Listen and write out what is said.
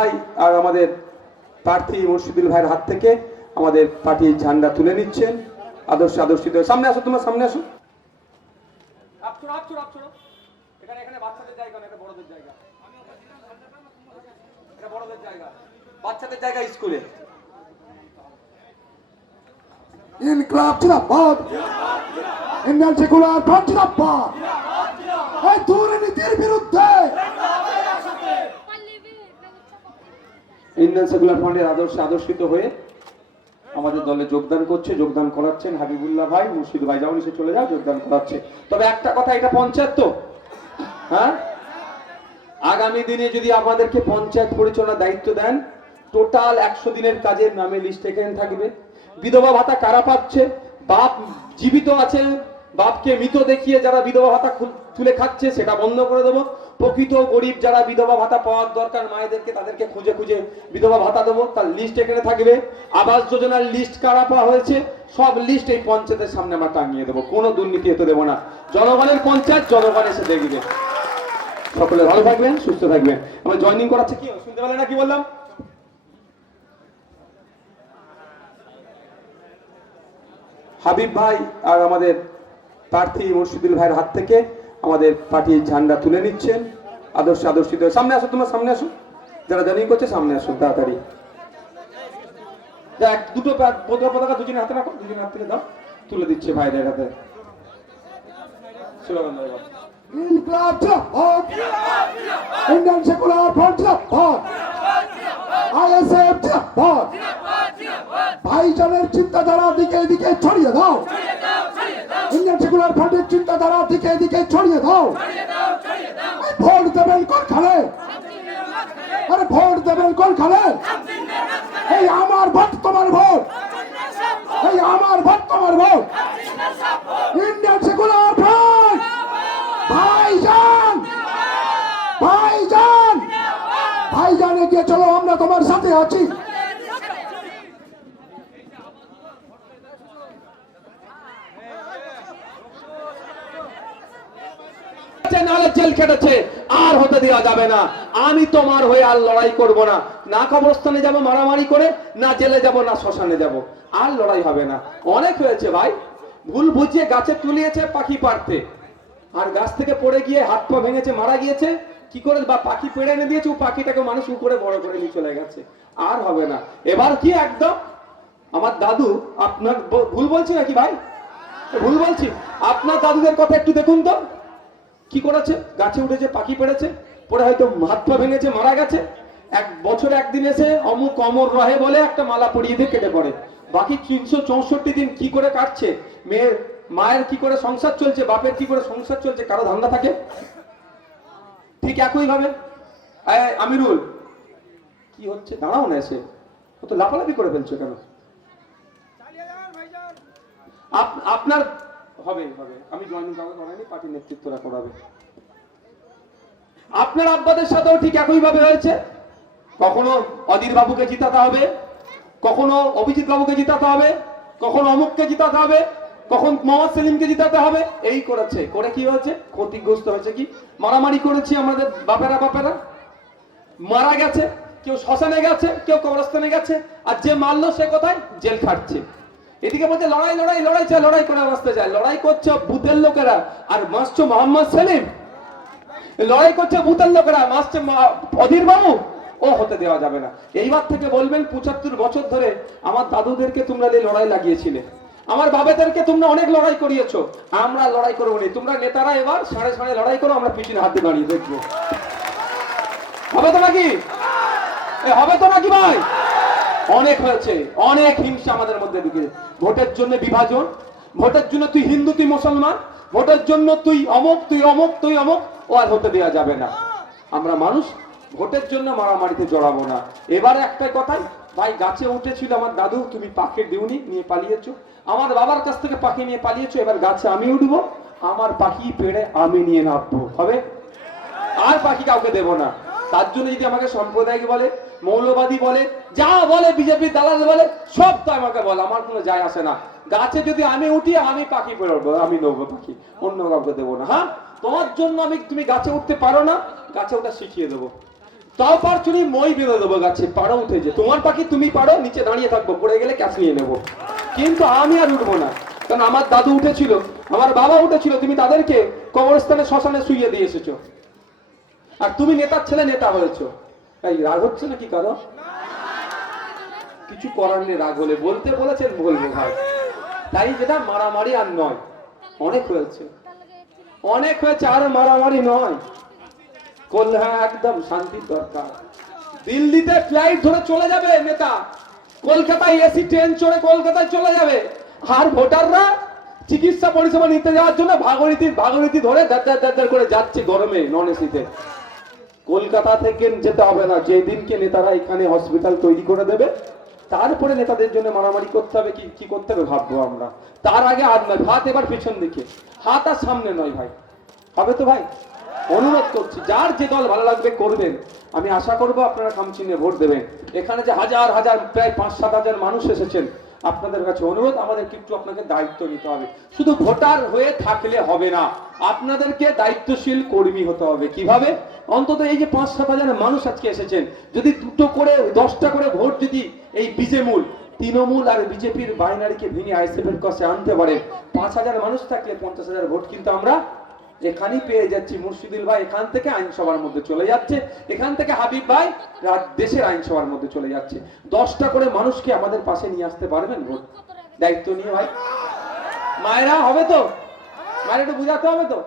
ভাই আর আমাদের প্রার্থী মুর্শিদুল ভাইয়ের হাত থেকে আমাদের পার্টির ঝান্ডা তুলে নিচ্ছেন। আদর্শ আদর্শিত। সামনে আসো তোমার সামনে আসো। এখানে এখানে বাচ্চাদের জায়গা না এটা বড়দের জায়গা। এটা বড়দের জায়গা। বাচ্চাদের জায়গা স্কুলে। ইনকলাব জিন্দাবাদ। ইন্ডিয়ান সেকুলার ফ্রন্ট জিন্দাবাদ। এই দুর্নীতির বিরুদ্ধে ইন্ডিয়ান সেকুলার ফ্রন্টের আদর্শে আদর্শিত হয়ে আমাদের দলে যোগদান করছে, যোগদান করাচ্ছেন হাবিবুল্লাহ ভাই, মুর্শিদ ভাই, যাও নিচে চলে যাও, যোগদান করাচ্ছে। তবে একটা কথা, এটা পঞ্চায়েত তো? হ্যাঁ? আগামী দিনে যদি আমাদেরকে পঞ্চায়েত পরিচালনার দায়িত্ব দেন, টোটাল একশো দিনের কাজের নামে লিস্ট এখানে থাকবে। বিধবা ভাতা কারা পাচ্ছে? বাপ জীবিত আছে বাপকে মৃত দেখিয়ে যারা বিধবা ভাতা তুলে খাচ্ছে, সেটা বন্ধ করে দেবো। প্রকৃত গরিব যারা বিধবা ভাতা পাওয়ার দরকার, মায়েদেরকে তাদেরকে খুঁজে খুঁজে বিধবা ভাতা দেবো। তার লিস্ট এখানে থাকবে। আবাস যোজনার লিস্ট কারা পাওয়া হয়েছে, সব লিস্ট এই পঞ্চায়েতের সামনে আমরা টাঙিয়ে দেবো। কোনো দুর্নীতি এতে দেবো না। জনগণের পঞ্চায়েত জনগণ এসে দেখবে। সকলে ভালো থাকবেন, সুস্থ থাকবেন। আমার জয়েনিং করাচ্ছে কি? শুনতে পেলেন না কি বললাম? হাবিব ভাই আর আমাদের প্রার্থী মুর্শিদুল ভাইয়ের হাত থেকে আমাদের পার্টির ঝান্ডা তুলে নিচ্ছেন। আদর্শ আদর্শিত সামনে আসো তোমার সামনে আসো। যারা জয়েনিং করছে সামনে আসো তাড়াতাড়ি। দেখ দুটো পা- পতাকা দুজনের হাতে রাখো দুজনের হাত থেকে দাও তুলে দিচ্ছে ভাইদের হাতে। ইন্ডিয়ান সেকুলার ফ্রন্ট জিন্দাবাদ আইএসএফ জিন্দাবাদ ভাইজানের চিন্তাধারা দিকে দিকে ছড়িয়ে দাও। ইন্ডিয়ান সেকুলার ফ্রন্টের চিন্তাধারা দিকে দিকে ছড়িয়ে দাও। ভোট দেবেন কোন খালে আরে ভোট দেবেন কোন খালে এই আমার ভোট তোমার ভোট। এই আমার ভোট তোমার ভোট। ইন্ডিয়ান সেকুলার ফ্রন্ট ভাইজান ভাইজান। ভাইজান এগিয়ে চলো, আমরা তোমার সাথে আছি। খেটেছে, জেল খেটেছে আর হতে দেওয়া যাবে না। আমি তোমার হয়ে আর লড়াই করব না। না কবরস্থানে যাব মারামারি করে না জেলে যাব না শ্মশানে যাব। আর লড়াই হবে না। অনেক হয়েছে ভাই। ভুল বুঝিয়ে গাছে তুলিয়েছে পাখি পারতে আর গাছ থেকে পড়ে গিয়ে হাত পা ভেঙেছে মারা গিয়েছে। কি করে বা পাখি পেড়ে এনে দিয়েছে ও পাখিটাকে মানুষ উপরে বড় করে নিয়ে চলে গেছে। আর হবে না। এবার কি একদম? আমার দাদু আপনার ভুল বলছি নাকি ভাই? ভুল বলছি। আপনার দাদুদের কথা একটু দেখুন তো। কি করেছে? গাছে উঠেছে পাখি পেড়েছে, পরে হয়তো হাত পা ভেঙেছে, মারা গেছে। এক বছর একদিন এসে অমুক অমর রহে বলে একটা মালা পরিয়ে দিয়ে কেটে পড়ে। বাকি তিনশো চৌষট্টি দিন কি করে কাটছে? মেয়ের, মায়ের কি করে সংসার চলছে? বাপের কি করে সংসার চলছে? কারও ধান্দা থাকে? ঠিক একই ভাবে? আমিরুল, কি হচ্ছে? দাঁড়াও না এসে। ও তো লাফালাফি করে ফেলছো কেন? আপ- আপনার হবে হবে। আমি জয়েনিং কাউকে করাইনি পার্টির নেতৃত্বরা করাবে। আপনার আব্বাদের সাথেও ঠিক একই ভাবে হয়েছে। কখনো অধীর বাবুকে জিতাতে হবে, কখনো অভিজিৎ বাবুকে জিতাতে হবে, কখনো অমুককে জিতাতে হবে, কখন মোহাম্মদ সেলিমকে জিতাতে হবে, এই করেছে। করে কি হয়েছে? ক্ষতিগ্রস্ত হয়েছে কি? মারামারি করেছি আমাদের বাপেরা বাপেরা। মারা গেছে, কেউ শ্মশানে গেছে, কেউ কবরস্থানে গেছে, আর যে মারলো সে কোথায়? জেল খাটছে। এদিকে বলছে, লড়াই লড়াই লড়াই চায় লড়াই করে বাঁচতে চায় লড়াই করছে বুথের লোকেরা আর মাসছো মোহাম্মদ সেলিম। লড়াই করছে বুথের লোকেরা মাসছে অধীর বাবু। ও হতে দেওয়া যাবে না। এইবার থেকে বলবেন, পঁচাত্তর বছর ধরে আমার দাদুদেরকে তোমরা এই লড়াই লাগিয়েছিলে, আমার বাবাদেরকে তোমরা অনেক লড়াই করিয়েছ, আমরা লড়াই করব নি। তোমরা নেতারা এবার সাড়ে সাড়ে লড়াই করো, আমরা পিছনে হাতে দাঁড়িয়ে দেখব। হবে তো নাকি? হবে তো নাকি ভাই? অনেক হয়েছে, অনেক হিংসা আমাদের মধ্যে ঢুকে ভোটের জন্য বিভাজন, ভোটের জন্য তুই হিন্দু, তুই মুসলমান, ভোটের জন্য তুই অমুক তুই অমুক তুই অমুক, ও আর হতে দেওয়া যাবে না। আমরা মানুষ, ভোটের জন্য মারামারিতে জড়াবো না। এবার একটা কথাই, ভাই, গাছে উঠেছিল আমার দাদু, তুমি পাখি দিউনি নিয়ে পালিয়েছো। আমার বাবার কাছ থেকে পাখি নিয়ে পালিয়েছো, এবার গাছে আমি উঠবো, আমার পাখি পেড়ে আমি নিয়ে নামবো। হবে? আর পাখি কাউকে দেব না। তার জন্য যদি আমাকে সম্প্রদায়িক বলে মৌলবাদী বলে, যা বলে বিজেপি, দালাল বলে, সব তো আমাকে বলে, আমার কোনো যায় আসে না। গাছে যদি আমি উঠি, আমি পাখি বেরোবো আমি নেব পাখি, অন্য কাউকে দেবো না হ্যাঁ? তোমার জন্য আমি, তুমি গাছে উঠতে পারো না, গাছে ওটা শিখিয়ে দেবো। তাও মই বেঁধে দেবো গাছে পাড়ো উঠে যে, তোমার পাখি তুমি পারো, নিচে দাঁড়িয়ে থাকব, পড়ে গেলে ক্যাশ নিয়ে নেব। কিন্তু আমি আর উঠবো না, কারণ আমার দাদু উঠেছিল, আমার বাবা উঠেছিল, তুমি তাদেরকে কবরস্থানে শ্মশানে শুইয়ে দিয়ে এসেছ। আর তুমি নেতার ছেলে, নেতা হয়েছো। এই রাগ হচ্ছে নাকি কারও? কিছু করার নেই, রাগ হলে। বলতে বলেছেন, বলব ভাই। তাই যেটা মারামারি আর নয়। অনেক হয়েছে। অনেক হয়েছে, আর মারামারি নয়। কল্যাণ একদম শান্তির দরকার। দিল্লিতে ফ্লাইট ধরে চলে যাবে, নেতা। কলকাতায় এসি ট্রেন চড়ে কলকাতায় চলে যাবে। আর ভোটাররা চিকিৎসা পরিষেবা নিতে যাওয়ার জন্য ভাগরীতি ভাগরীতি ধরে দাঁড় দাঁড় দাঁড় করে যাচ্ছে গরমে নন এসিতে কলকাতা থেকে যেতে হবে না। যেদিনকে নেতারা এখানে হসপিটাল তৈরি করে দেবে, তারপরে নেতাদের জন্য মারামারি করতে হবে, কি কি করতে হবে ভাববো আমরা। তার আগে আর নয়, হাত এবার পেছন দিকে। হাত আর সামনে নয় ভাই। হবে তো ভাই? অনুরোধ করছি, যার যে দল ভালো লাগবে করবেন। আমি আশা করব আপনারা খামচিনে ভোট দেবেন। এখানে যে হাজার হাজার, প্রায় পাঁচ, সাত হাজার মানুষ এসেছেন, আপনাদের কাছে অনুরোধ আমাদেরকে একটু আপনাকে দায়িত্ব নিতে হবে। শুধু ভোটার হয়ে থাকলে হবে না, আপনাদেরকে দায়িত্বশীল কর্মী হতে হবে। কীভাবে? অন্তত এই যে পাঁচ, সাত হাজার মানুষ আজকে এসেছেন, যদি দুটো করে, দশটা করে ভোট যদি এই বিজেমূল, তৃণমূল আর বিজেপির বাইনারিকে ভেঙে আইসিএফ এর কাছে আনতে পারে, পাঁচ হাজার মানুষ থাকলে পঞ্চাশ হাজার ভোট কিন্তু আমরা এখানেই পেয়ে যাচ্ছি, মুর্শিদুল ভাই এখান থেকে আইনসভার মধ্যে চলে যাচ্ছে, এখান থেকে হাবিব ভাই দেশের আইনসভার মধ্যে চলে যাচ্ছে। দশটা করে মানুষকে আমাদের পাশে নিয়ে আসতে পারবেন ভোট? দায়িত্ব নিয়ে ভাই। মায়েরা, হবে তো? মায়েরা একটু বুঝাতে হবে তো?